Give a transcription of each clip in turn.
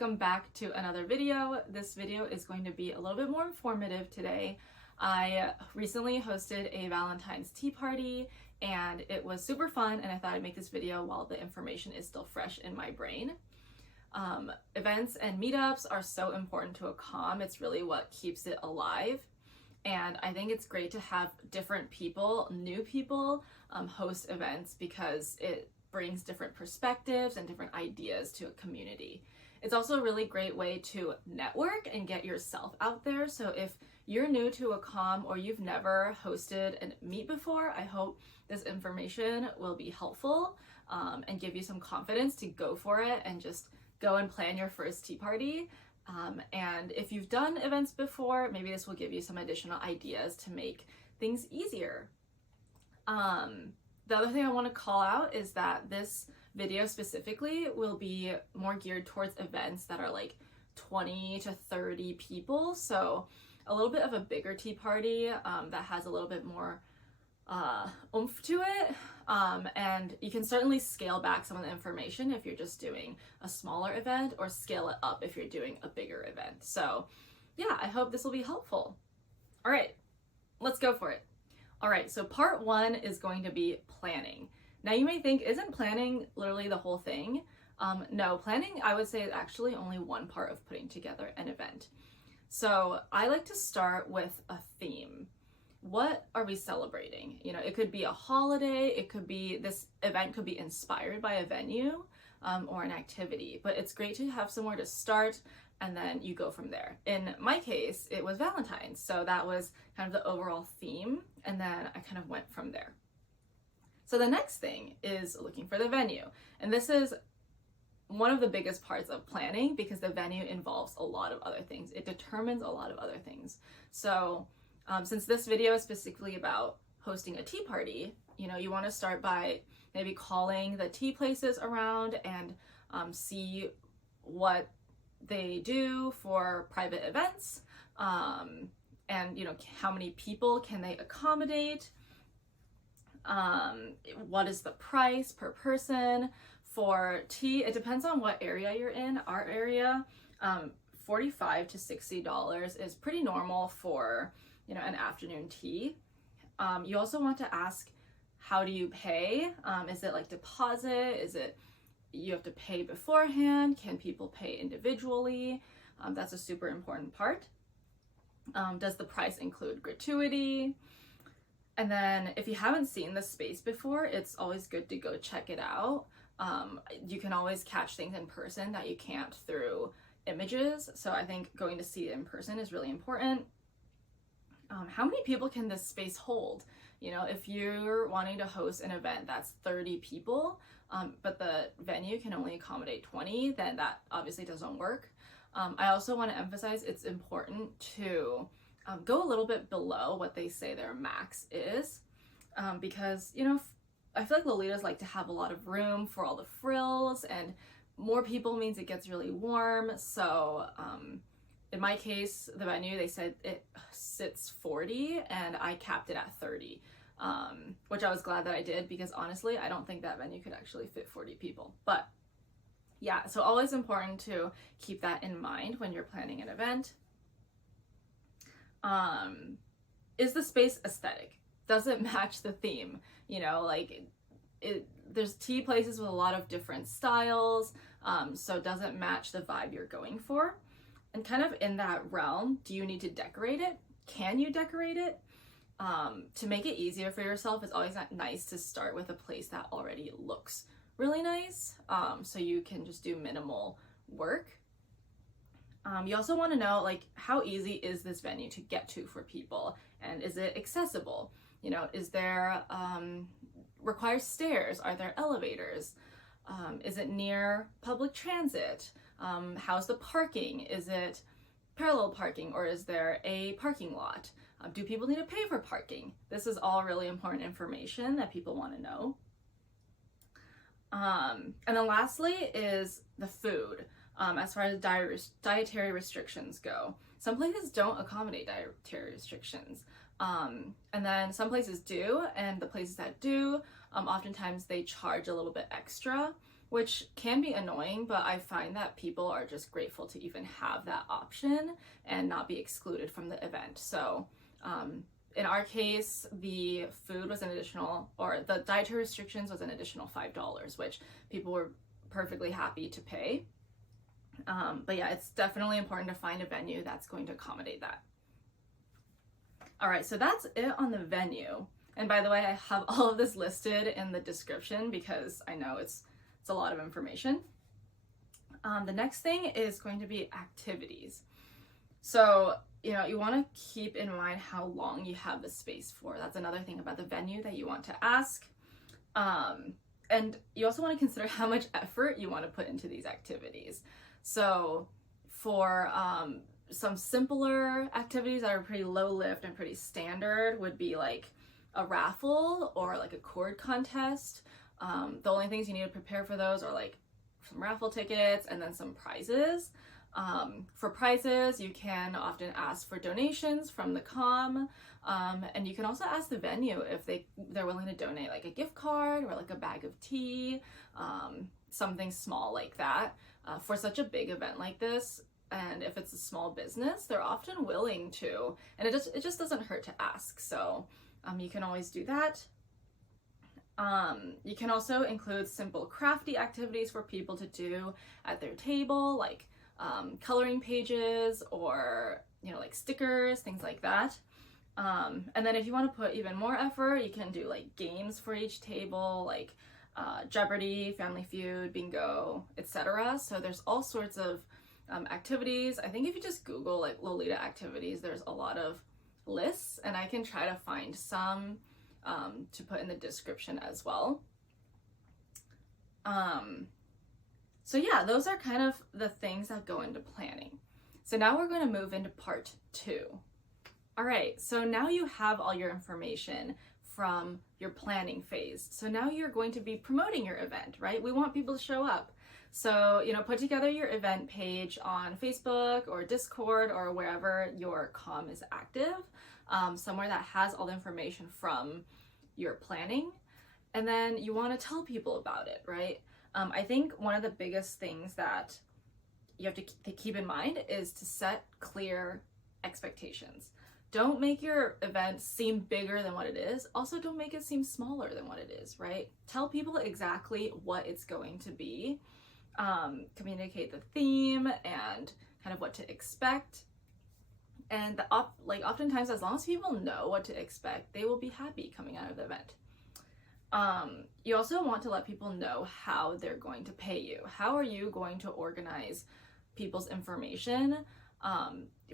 welcome back to another video. This video is going to be a little bit more informative today. I recently hosted a Valentine's tea party and it was super fun, and I thought I'd make this video while the information is still fresh in my brain. Events and meetups are so important to a comm. It's really what keeps it alive. And I think it's great to have different people, new people, host events because it brings different perspectives and different ideas to a community. It's also a really great way to network and get yourself out there. So if you're new to a comm or you've never hosted a meet before, I hope this information will be helpful and give you some confidence to go for it and just go and plan your first tea party. And if you've done events before, maybe this will give you some additional ideas to make things easier. The other thing I want to call out is that this video specifically will be more geared towards events that are like 20 to 30 people. So a little bit of a bigger tea party that has a little bit more oomph to it. And you can certainly scale back some of the information if you're just doing a smaller event, or scale it up if you're doing a bigger event. So yeah, I hope this will be helpful. All right, let's go for it. All right, so part one is going to be planning. Now you may think, isn't planning literally the whole thing? No, planning, I would say, is actually only one part of putting together an event. So I like to start with a theme. What are we celebrating? You know, it could be a holiday, it could be, this event could be inspired by a venue or an activity, but it's great to have somewhere to start and then you go from there. In my case, it was Valentine's, so that was kind of the overall theme, and then I kind of went from there. So the next thing is looking for the venue, and this is one of the biggest parts of planning because the venue involves a lot of other things. It determines a lot of other things. So since this video is specifically about hosting a tea party, you know, you want to start by maybe calling the tea places around and see what they do for private events, and you know, how many people can they accommodate, what is the price per person for tea. It depends on what area you're in. Our area, $45 to $60 is pretty normal for, you know, an afternoon tea. You also want to ask, how do you pay? Is it like deposit? Is it you have to pay beforehand? Can people pay individually? That's a super important part. Does the price include gratuity? And then if you haven't seen the space before, it's always good to go check it out. You can always catch things in person that you can't through images. So I think going to see it in person is really important. How many people can this space hold? You know, if you're wanting to host an event that's 30 people, but the venue can only accommodate 20, then that obviously doesn't work. I also want to emphasize it's important to go a little bit below what they say their max is, because, you know, I feel like Lolitas like to have a lot of room for all the frills, and more people means it gets really warm. So in my case, the venue, they said it sits 40 and I capped it at 30, which I was glad that I did because honestly, I don't think that venue could actually fit 40 people. But yeah, so always important to keep that in mind when you're planning an event. Is the space aesthetic? Does it match the theme? You know, like there's tea places with a lot of different styles, so it doesn't match the vibe you're going for. And kind of in that realm, do you need to decorate it? Can you decorate it? To make it easier for yourself, it's always nice to start with a place that already looks really nice, so you can just do minimal work. You also want to know, like, how easy is this venue to get to for people, and is it accessible? You know, is there requires stairs? Are there elevators? Is it near public transit? How's the parking? Is it parallel parking, or is there a parking lot? Do people need to pay for parking? This is all really important information that people want to know. And then lastly is the food. As far as dietary restrictions go, some places don't accommodate dietary restrictions. And then some places do, and the places that do, oftentimes they charge a little bit extra. which can be annoying, but I find that people are just grateful to even have that option and not be excluded from the event. So in our case, the food was an additional, or the dietary restrictions was an additional $5, which people were perfectly happy to pay. But yeah, it's definitely important to find a venue that's going to accommodate that. All right, so that's it on the venue. And by the way, I have all of this listed in the description because I know it's a lot of information. The next thing is going to be activities. So, you know, you want to keep in mind how long you have the space for. That's another thing about the venue that you want to ask. And you also want to consider how much effort you want to put into these activities. So for some simpler activities that are pretty low lift and pretty standard would be like a raffle or like a chord contest. The only things you need to prepare for those are like some raffle tickets and then some prizes. For prizes, you can often ask for donations from the comm, and you can also ask the venue if they're willing to donate like a gift card or like a bag of tea, something small like that. For such a big event like this, and if it's a small business, they're often willing to, and it just doesn't hurt to ask. So you can always do that. You can also include simple crafty activities for people to do at their table, like coloring pages or, you know, like stickers, things like that. And then if you want to put even more effort, you can do like games for each table, like Jeopardy, Family Feud, Bingo, etc. So there's all sorts of activities. I think if you just Google like Lolita activities, there's a lot of lists, and I can try to find some to put in the description as well. So yeah, those are kind of the things that go into planning. So now we're going to move into part 2. All right, so now you have all your information from your planning phase. So now you're going to be promoting your event, right? We want people to show up. So, you know, put together your event page on Facebook or Discord or wherever your comm is active, somewhere that has all the information from your planning. And then you want to tell people about it, right? I think one of the biggest things that you have to keep in mind is to set clear expectations. Don't make your event seem bigger than what it is. Also, don't make it seem smaller than what it is, right? Tell people exactly what it's going to be. Communicate the theme and kind of what to expect. And oftentimes, as long as people know what to expect, they will be happy coming out of the event. You also want to let people know how they're going to pay you. How are you going to organize people's information?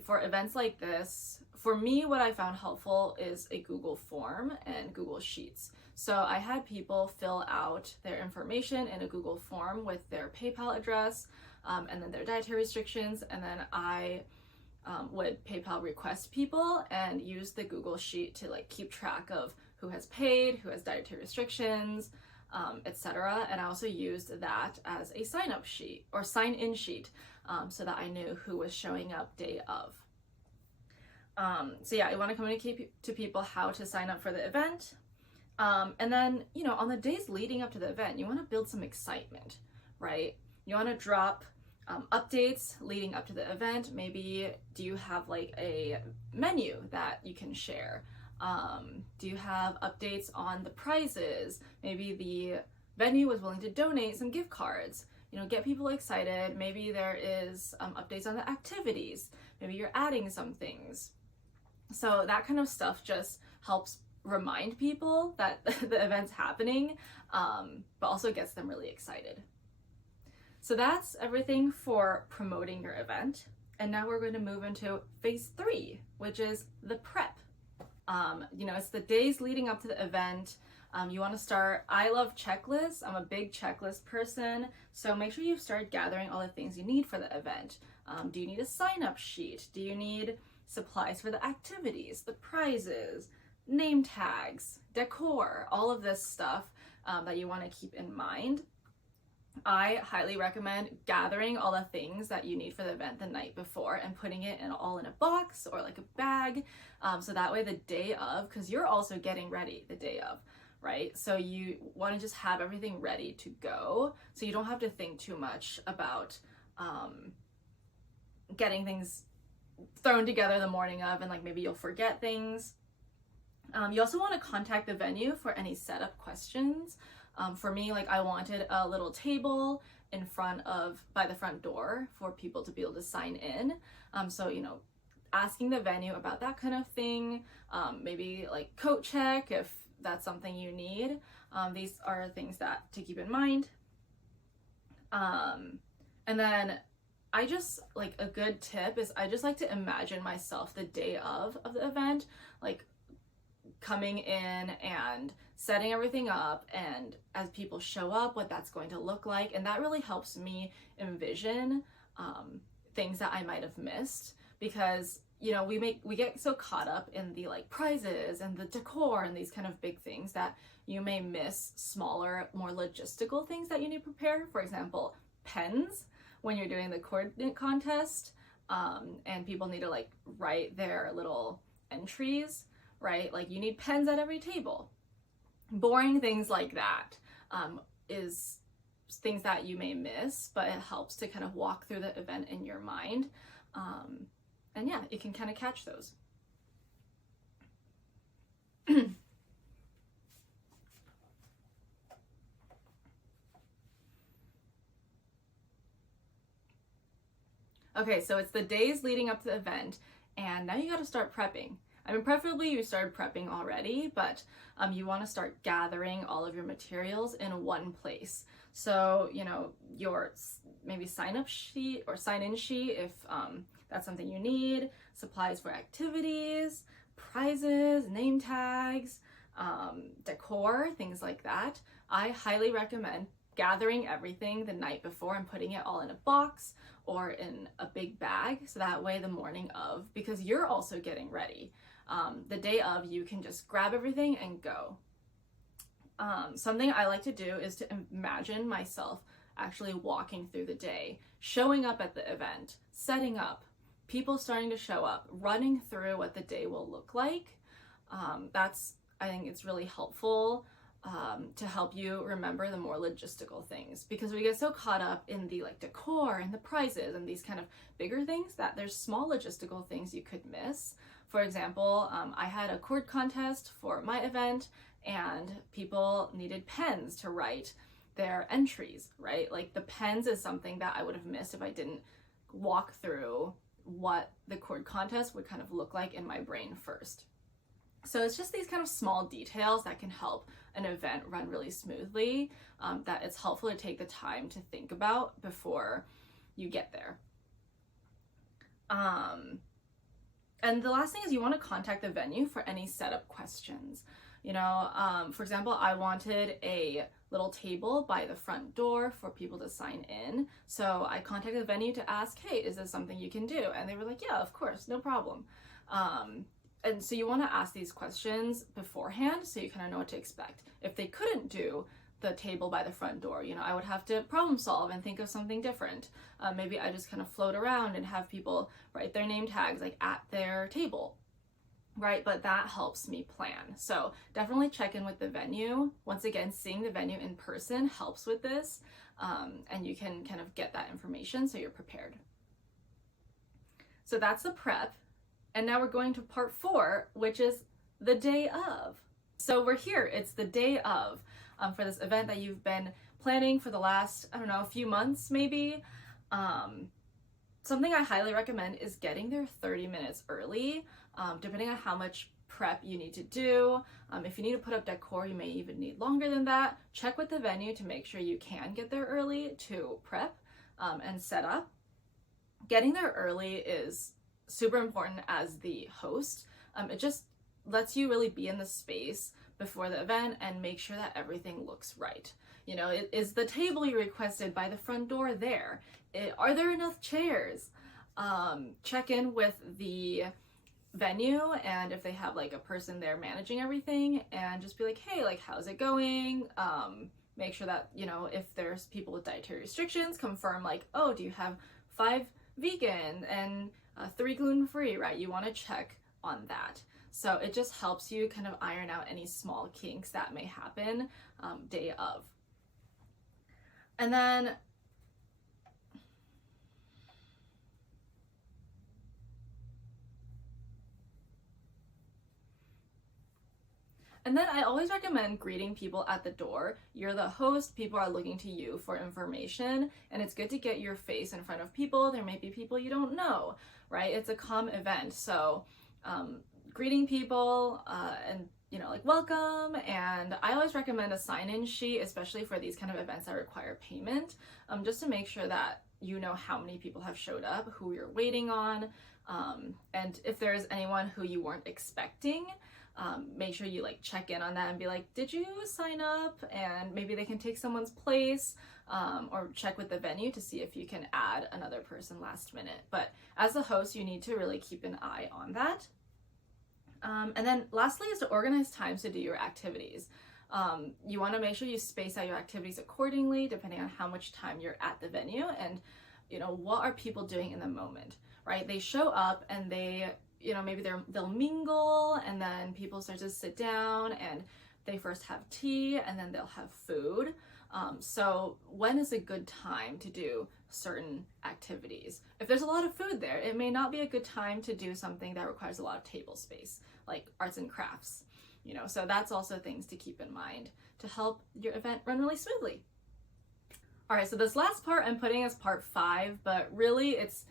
For events like this, for me, what I found helpful is a Google form and Google Sheets. So I had people fill out their information in a Google form with their PayPal address, and then their dietary restrictions, and then I would PayPal request people and use the Google Sheet to like keep track of who has paid, who has dietary restrictions, etc. And I also used that as a sign-up sheet or sign-in sheet, so that I knew who was showing up day of. So yeah, I want to communicate to people how to sign up for the event. And then, you know, on the days leading up to the event, you want to build some excitement, right? You want to drop updates leading up to the event. Maybe do you have like a menu that you can share? Do you have updates on the prizes? Maybe the venue was willing to donate some gift cards. You know, get people excited. Maybe there is updates on the activities. Maybe you're adding some things. So that kind of stuff just helps remind people that the event's happening, but also gets them really excited. So that's everything for promoting your event. And now we're going to move into phase 3, which is the prep. You know, it's the days leading up to the event. You want to start, I love checklists. I'm a big checklist person. So make sure you start gathering all the things you need for the event. Do you need a sign-up sheet? Do you need supplies for the activities, the prizes, name tags, decor, all of this stuff that you want to keep in mind? I highly recommend gathering all the things that you need for the event the night before and putting it all in a box or like a bag, so that way the day of, because you're also getting ready the day of, right? So you want to just have everything ready to go, so you don't have to think too much about getting things thrown together the morning of, and like maybe you'll forget things. You also want to contact the venue for any setup questions. For me, like I wanted a little table in front of, by the front door for people to be able to sign in. So, you know, asking the venue about that kind of thing, maybe like coat check if that's something you need. These are things that to keep in mind. And then I just, like, a good tip is I just like to imagine myself the day of the event, like coming in and setting everything up, and as people show up, what that's going to look like. And that really helps me envision things that I might have missed, because you know, we get so caught up in the like prizes and the decor and these kind of big things that you may miss smaller, more logistical things that you need to prepare. For example, pens when you're doing the coordinate contest, and people need to like write their little entries, right? Like you need pens at every table. Boring things like that is things that you may miss, but it helps to kind of walk through the event in your mind. And yeah, you can kind of catch those. Okay, so it's the days leading up to the event, and now you got to start prepping. I mean, preferably you started prepping already, but you want to start gathering all of your materials in one place. So, you know, your maybe sign-up sheet or sign-in sheet, if that's something you need, supplies for activities, prizes, name tags, decor, things like that. I highly recommend gathering everything the night before and putting it all in a box or in a big bag, so that way the morning of, because you're also getting ready, the day of, you can just grab everything and go. Something I like to do is to imagine myself actually walking through the day, showing up at the event, setting up, people starting to show up, running through what the day will look like. I think it's really helpful to help you remember the more logistical things, because we get so caught up in the like decor and the prizes and these kind of bigger things that there's small logistical things you could miss. For example, I had a cord contest for my event, and people needed pens to write their entries, right? Like the pens is something that I would have missed if I didn't walk through what the cord contest would kind of look like in my brain first. So it's just these kind of small details that can help an event run really smoothly, that it's helpful to take the time to think about before you get there. And the last thing is you want to contact the venue for any setup questions. You know, for example, I wanted a little table by the front door for people to sign in. So I contacted the venue to ask, hey, is this something you can do? And they were like, yeah, of course, no problem. And so you want to ask these questions beforehand so you kind of know what to expect. If they couldn't do the table by the front door, you know, I would have to problem solve and think of something different. Maybe I just kind of float around and have people write their name tags like at their table, right? But that helps me plan. So definitely check in with the venue. Once again, seeing the venue in person helps with this, and you can kind of get that information so you're prepared. So that's the prep. And now we're going to part 4, which is the day of. So we're here, it's the day of, for this event that you've been planning for the last, I don't know, a few months maybe. Something I highly recommend is getting there 30 minutes early, depending on how much prep you need to do. If you need to put up decor, you may even need longer than that. Check with the venue to make sure you can get there early to prep and set up. Getting there early is super important as the host. It just lets you really be in the space before the event and make sure that everything looks right. You know, is the table you requested by the front door there? Are there enough chairs? Check in with the venue, and if they have like a person there managing everything, and just be like, hey, like, how's it going? Make sure that, you know, if there's people with dietary restrictions, confirm like, oh, do you have 5 vegan and 3 gluten-free, right? You want to check on that. So it just helps you kind of iron out any small kinks that may happen day of. And then I always recommend greeting people at the door. You're the host, people are looking to you for information, and it's good to get your face in front of people. There may be people you don't know, right? It's a calm event, so greeting people and like welcome. And I always recommend a sign-in sheet, especially for these kind of events that require payment, just to make sure that you know how many people have showed up, who you're waiting on, and if there's anyone who you weren't expecting, make sure you like check in on that and be like, did you sign up? And maybe they can take someone's place, or check with the venue to see if you can add another person last minute. But as the host, you need to really keep an eye on that. And then lastly is to organize times to do your activities. You want to make sure you space out your activities accordingly, depending on how much time you're at the venue and, what are people doing in the moment, right? They show up and they, maybe they'll mingle, and then people start to sit down and they first have tea and then they'll have food. So when is a good time to do certain activities? If there's a lot of food there, it may not be a good time to do something that requires a lot of table space, like arts and crafts, so that's also things to keep in mind to help your event run really smoothly. All right, so this last part I'm putting as part 5, but really it's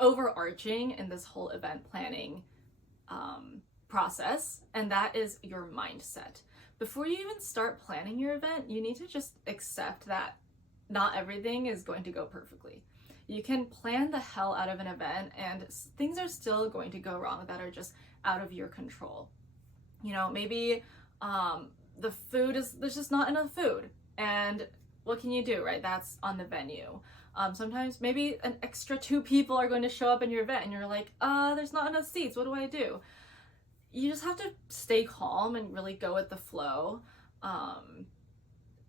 overarching in this whole event planning process, and that is your mindset. Before you even start planning your event, you need to just accept that not everything is going to go perfectly. You can plan the hell out of an event and things are still going to go wrong that are just out of your control. Maybe the food there's just not enough food, and what can you do, right? That's on the venue. Sometimes maybe an extra 2 people are going to show up in your event and you're like, there's not enough seats, what do I do? You just have to stay calm and really go with the flow.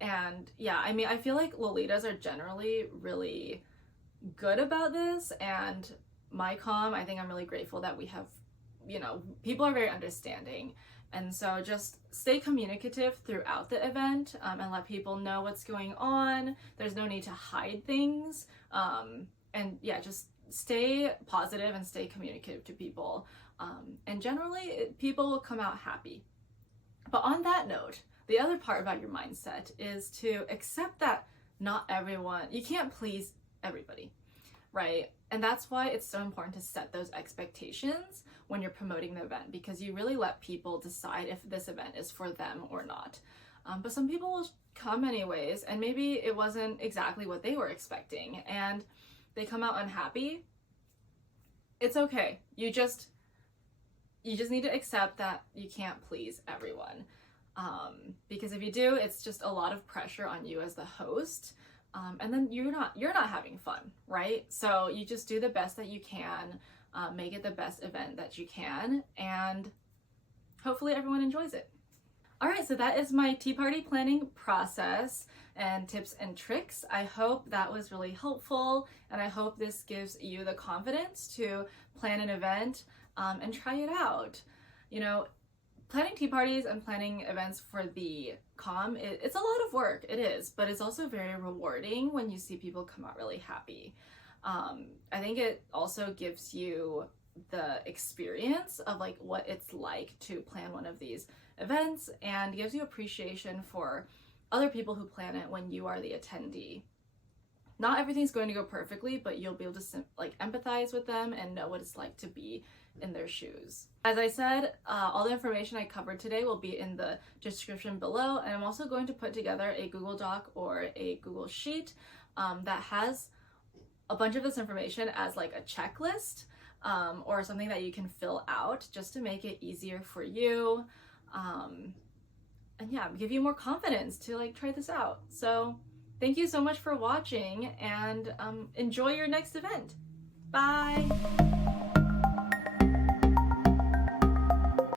And yeah, I feel like Lolitas are generally really good about this, and MyCom, I think I'm really grateful that we have, people are very understanding. And so just stay communicative throughout the event, and let people know what's going on. There's no need to hide things. And yeah, just stay positive and stay communicative to people. And generally, people will come out happy. But on that note, the other part about your mindset is to accept that not everyone, you can't please everybody, right? And that's why it's so important to set those expectations when you're promoting the event, because you really let people decide if this event is for them or not. But some people will come anyways, and maybe it wasn't exactly what they were expecting, and they come out unhappy. It's okay. You just need to accept that you can't please everyone. Because if you do, it's just a lot of pressure on you as the host. And then you're not having fun, right? So you just do the best that you can, make it the best event that you can, and hopefully everyone enjoys it. All right, so that is my tea party planning process and tips and tricks. I hope that was really helpful, and I hope this gives you the confidence to plan an event and try it out. Planning tea parties and planning events for the com, it's a lot of work, it is, but it's also very rewarding when you see people come out really happy. I think it also gives you the experience of like what it's like to plan one of these events, and gives you appreciation for other people who plan it when you are the attendee. Not everything's going to go perfectly, but you'll be able to like empathize with them and know what it's like to be in their shoes. As I said, all the information I covered today will be in the description below, and I'm also going to put together a Google Doc or a Google Sheet that has a bunch of this information as like a checklist, or something that you can fill out just to make it easier for you, and yeah, give you more confidence to like try this out. So thank you so much for watching, and enjoy your next event. Bye!